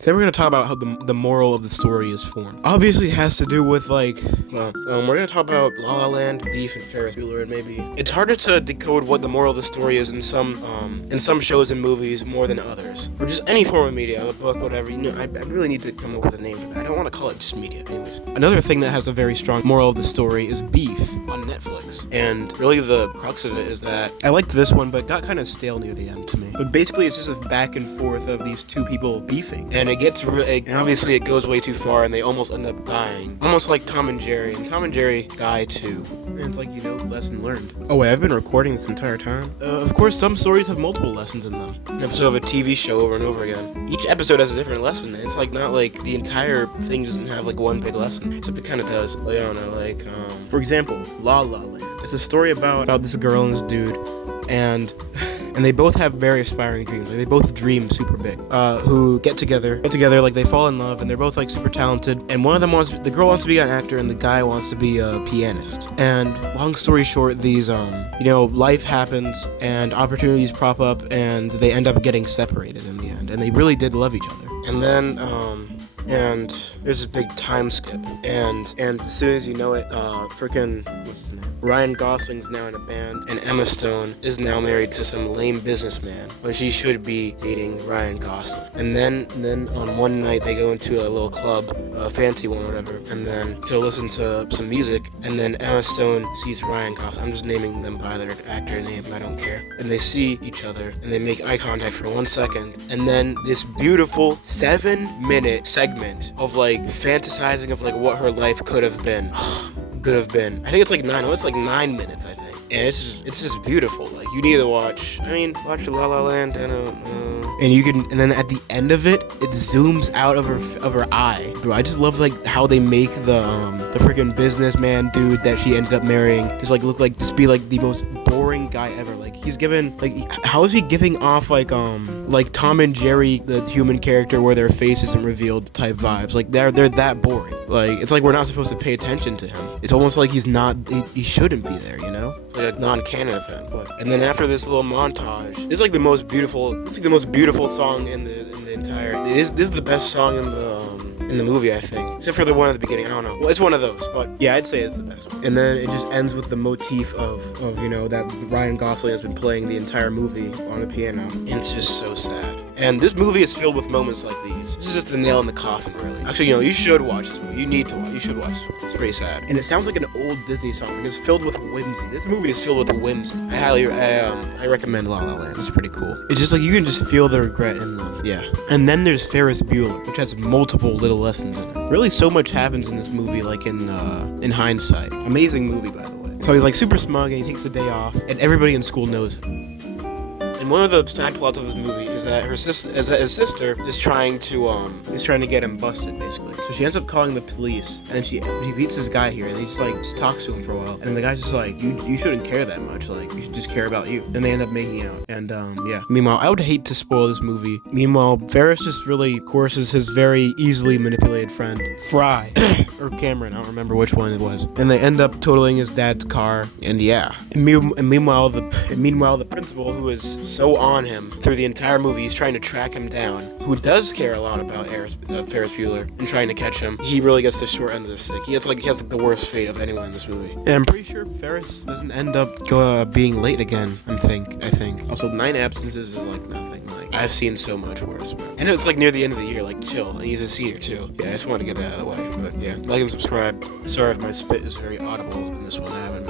Today we're gonna talk about how the moral of the story is formed. Obviously, it has to do with we're gonna talk about La La Land, Beef, and Ferris Bueller, and maybe it's harder to decode what the moral of the story is in some shows and movies more than others, or just any form of media, a book, whatever. I really need to come up with a name for that. I don't want to call it just media, anyways. Another thing that has a very strong moral of the story is Beef on Netflix, and really the crux of it is that I liked this one, but got kind of stale near the end to me. But basically, it's just a back and forth of these two people beefing, and and obviously it goes way too far, and they almost end up dying, almost like Tom and Jerry. And Tom and Jerry die too, and it's like, lesson learned. Oh wait, I've been recording this entire time. Of course, some stories have multiple lessons in them. An episode of a TV show over and over again. Each episode has a different lesson. It's like not like the entire thing doesn't have like one big lesson, except it kind of does. Like, I don't know, for example, La La Land. It's a story about this girl and this dude, and they both have very aspiring dreams. Like, they both dream super big. Who get together, like they fall in love, and they're both like super talented. And one of them the girl wants to be an actor, and the guy wants to be a pianist. And long story short, these life happens, and opportunities prop up, and they end up getting separated in the end. And they really did love each other. And then and there's a big time skip, and as soon as you know it, what's his name? Ryan Gosling's now in a band, and Emma Stone is now married to some lame businessman when she should be dating Ryan Gosling. And then on one night they go into a little club, a fancy one or whatever, and then go listen to some music, and then Emma Stone sees Ryan Gosling. I'm just naming them by their actor name, I don't care. And they see each other, and they make eye contact for 1 second, and then this beautiful 7-minute segment of like fantasizing of like what her life could have been. I think it's like 9 minutes, I think. And it's just beautiful. Like, you need to watch La La Land, and then at the end of it, it zooms out of her eye. Bro, I just love like how they make the freaking businessman dude that she ended up marrying just be like the most boring guy ever. Like, he's given how is he giving off like Tom and Jerry, the human character where their face isn't revealed type vibes. Like, they're that boring. Like, it's like we're not supposed to pay attention to him. It's almost like he shouldn't be there, It's like a non-canon event. And then after this little montage, this is like the most beautiful song in the entire. This is the best song in the movie, I think, except for the one at the beginning. I don't know. Well, it's one of those, but yeah, I'd say it's the best one. And then it just ends with the motif of that Ryan Gosling has been playing the entire movie on the piano, and it's just so sad. And this movie is filled with moments like these. This is just the nail in the coffin, really. Actually, you should watch this movie. You should watch this movie. It's pretty sad. And it sounds like an old Disney song. It's filled with whimsy. This movie is filled with whimsy. I recommend La La Land. It's pretty cool. It's just like you can just feel the regret in them. Yeah. And then there's Ferris Bueller, which has multiple little lessons in it. Really, so much happens in this movie, like in hindsight. Amazing movie, by the way. So he's like super smug, and he takes the day off, and everybody in school knows it. And one of the side plots of this movie is that his sister is trying to get him busted, basically. So she ends up calling the police, and then she meets this guy here, and he just talks to him for a while. And the guy's just like, you shouldn't care that much. Like, you should just care about you. And they end up making out. And yeah. Meanwhile, I would hate to spoil this movie. Meanwhile, Ferris just really coerces his very easily manipulated friend, Fry, or Cameron. I don't remember which one it was. And they end up totaling his dad's car. And yeah. And meanwhile, the principal, who is so on him through the entire movie, he's trying to track him down, who does care a lot about Ferris Bueller and trying to catch him. He really gets the short end of the stick. He has the worst fate of anyone in this movie. And I'm pretty sure Ferris doesn't end up being late again. I think. Also, 9 absences is like nothing. Like, I've seen so much worse, bro. And it's like near the end of the year, like chill. And he's a senior too. Yeah, I just wanted to get that out of the way. But yeah, like and subscribe. Sorry if my spit is very audible in this one. I haven't